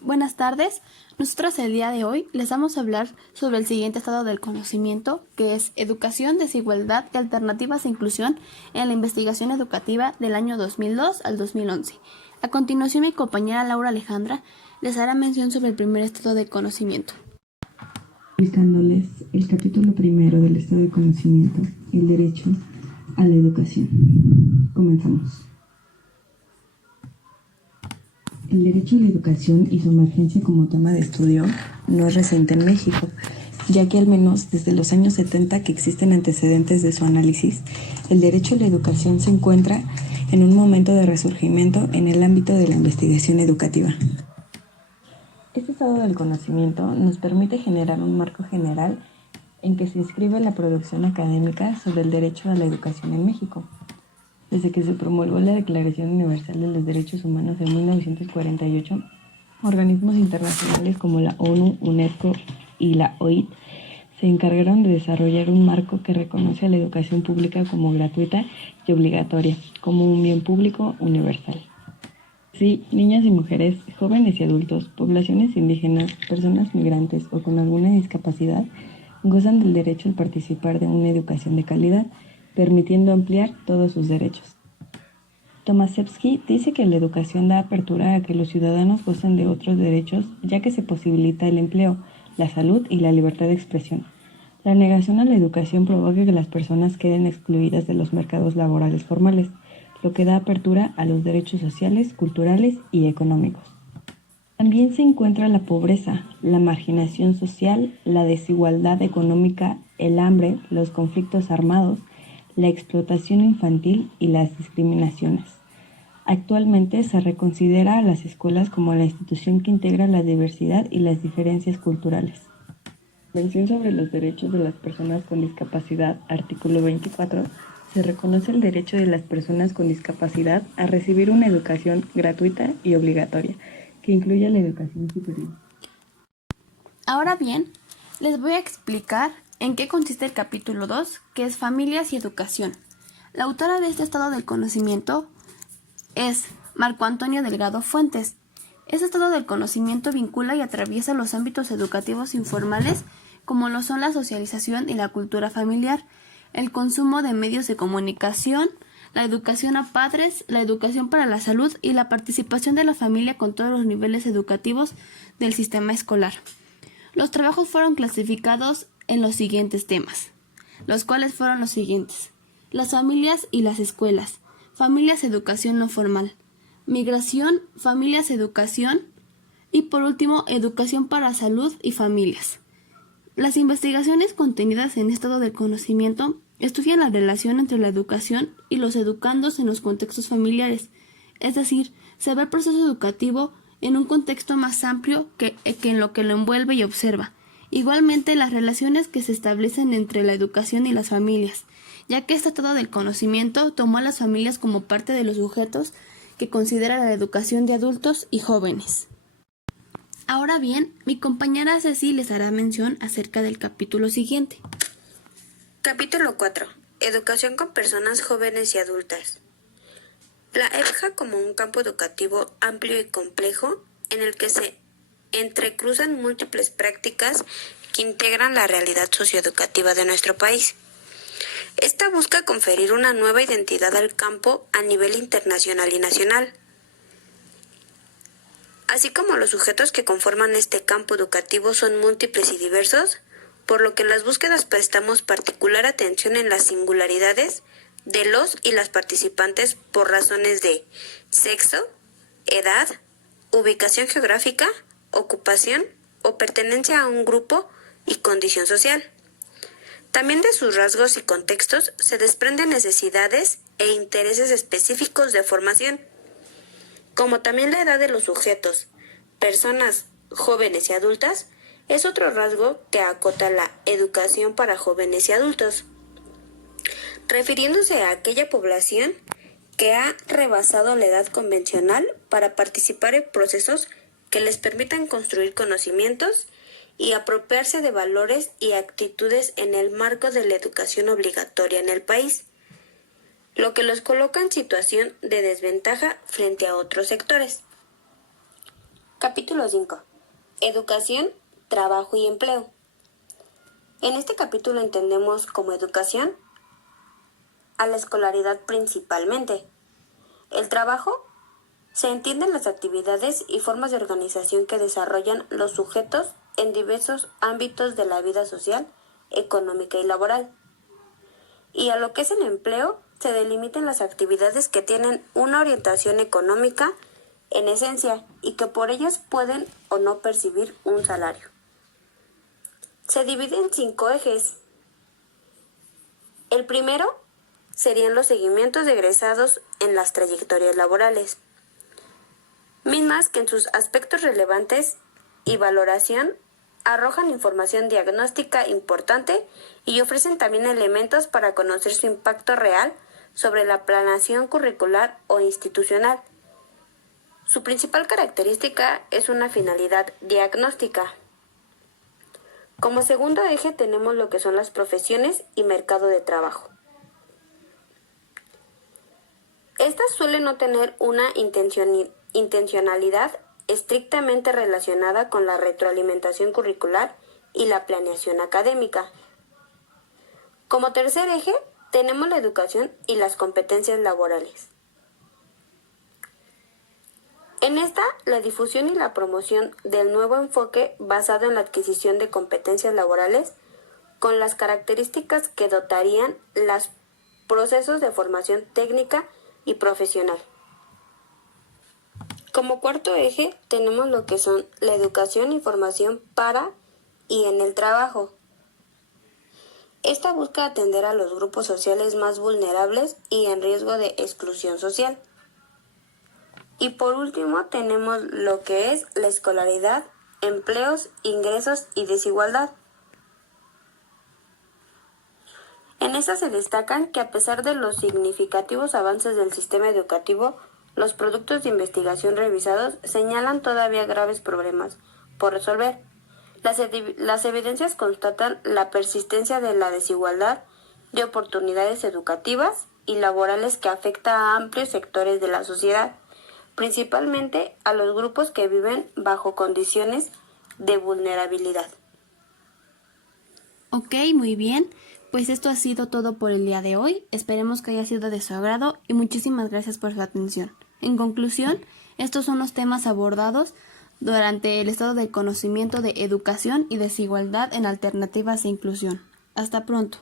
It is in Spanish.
Buenas tardes. Nosotros el día de hoy les vamos a hablar sobre el siguiente estado del conocimiento, que es Educación, Desigualdad y Alternativas de Inclusión en la Investigación Educativa del año 2002 al 2011. A continuación, mi compañera Laura Alejandra les hará mención sobre el primer estado de conocimiento. Explicándoles el capítulo primero del estado de conocimiento, el derecho a la educación. Comenzamos. El derecho a la educación y su emergencia como tema de estudio no es reciente en México, ya que al menos desde los años 70 que existen antecedentes de su análisis, el derecho a la educación se encuentra en un momento de resurgimiento en el ámbito de la investigación educativa. Este estado del conocimiento nos permite generar un marco general en que se inscribe la producción académica sobre el derecho a la educación en México. Desde que se promulgó la Declaración Universal de los Derechos Humanos en 1948, organismos internacionales como la ONU, UNESCO y la OIT se encargaron de desarrollar un marco que reconoce a la educación pública como gratuita y obligatoria, como un bien público universal. Sí, niñas y mujeres, jóvenes y adultos, poblaciones indígenas, personas migrantes o con alguna discapacidad gozan del derecho al participar de una educación de calidad, permitiendo ampliar todos sus derechos. Tomaszewski dice que la educación da apertura a que los ciudadanos gocen de otros derechos, ya que se posibilita el empleo, la salud y la libertad de expresión. La negación a la educación provoca que las personas queden excluidas de los mercados laborales formales, lo que da apertura a los derechos sociales, culturales y económicos. También se encuentra la pobreza, la marginación social, la desigualdad económica, el hambre, los conflictos armados, la explotación infantil y las discriminaciones. Actualmente se reconsidera a las escuelas como la institución que integra la diversidad y las diferencias culturales. Mención sobre los derechos de las personas con discapacidad, artículo 24, se reconoce el derecho de las personas con discapacidad a recibir una educación gratuita y obligatoria, que incluya la educación superior. Ahora bien, les voy a explicar en qué consiste el capítulo 2, que es Familias y Educación. La autora de este estado del conocimiento es Marco Antonio Delgado Fuentes. Este estado del conocimiento vincula y atraviesa los ámbitos educativos informales, como lo son la socialización y la cultura familiar, el consumo de medios de comunicación, la educación a padres, la educación para la salud y la participación de la familia con todos los niveles educativos del sistema escolar. Los trabajos fueron clasificados en los siguientes temas, los cuales fueron los siguientes: las familias y las escuelas, familias, educación no formal, migración, familias, educación y por último, educación para salud y familias. Las investigaciones contenidas en estado del conocimiento estudian la relación entre la educación y los educandos en los contextos familiares, es decir, se ve el proceso educativo en un contexto más amplio que en lo que lo envuelve y observa. Igualmente, las relaciones que se establecen entre la educación y las familias, ya que este estado del conocimiento tomó a las familias como parte de los sujetos que considera la educación de adultos y jóvenes. Ahora bien, mi compañera Ceci les hará mención acerca del capítulo siguiente. Capítulo 4. Educación con personas jóvenes y adultas. La EBJA como un campo educativo amplio y complejo en el que se entrecruzan múltiples prácticas que integran la realidad socioeducativa de nuestro país. Esta busca conferir una nueva identidad al campo a nivel internacional y nacional. Así como los sujetos que conforman este campo educativo son múltiples y diversos, por lo que en las búsquedas prestamos particular atención en las singularidades de los y las participantes por razones de sexo, edad, ubicación geográfica, ocupación o pertenencia a un grupo y condición social. También de sus rasgos y contextos se desprenden necesidades e intereses específicos de formación, como también la edad de los sujetos, personas jóvenes y adultas, es otro rasgo que acota la educación para jóvenes y adultos, refiriéndose a aquella población que ha rebasado la edad convencional para participar en procesos que les permitan construir conocimientos y apropiarse de valores y actitudes en el marco de la educación obligatoria en el país, lo que los coloca en situación de desventaja frente a otros sectores. Capítulo 5. Educación, trabajo y empleo. En este capítulo entendemos como educación a la escolaridad principalmente. El trabajo se entienden las actividades y formas de organización que desarrollan los sujetos en diversos ámbitos de la vida social, económica y laboral. Y a lo que es el empleo, se delimitan las actividades que tienen una orientación económica en esencia y que por ellas pueden o no percibir un salario. Se divide en 5 ejes. El primero serían los seguimientos de egresados en las trayectorias laborales, mismas que en sus aspectos relevantes y valoración arrojan información diagnóstica importante y ofrecen también elementos para conocer su impacto real sobre la planeación curricular o institucional. Su principal característica es una finalidad diagnóstica. Como segundo eje tenemos lo que son las profesiones y mercado de trabajo. Estas suelen no tener una intencionalidad estrictamente relacionada con la retroalimentación curricular y la planeación académica. Como tercer eje, tenemos la educación y las competencias laborales. En esta, la difusión y la promoción del nuevo enfoque basado en la adquisición de competencias laborales con las características que dotarían los procesos de formación técnica y profesional. Como cuarto eje tenemos lo que son la educación y formación para y en el trabajo. Esta busca atender a los grupos sociales más vulnerables y en riesgo de exclusión social. Y por último tenemos lo que es la escolaridad, empleos, ingresos y desigualdad. En esta se destacan que a pesar de los significativos avances del sistema educativo, los productos de investigación revisados señalan todavía graves problemas por resolver. Las evidencias constatan la persistencia de la desigualdad de oportunidades educativas y laborales que afecta a amplios sectores de la sociedad, principalmente a los grupos que viven bajo condiciones de vulnerabilidad. Ok, muy bien. Pues esto ha sido todo por el día de hoy. Esperemos que haya sido de su agrado y muchísimas gracias por su atención. En conclusión, estos son los temas abordados durante el estado del conocimiento de educación y desigualdad en alternativas e inclusión. Hasta pronto.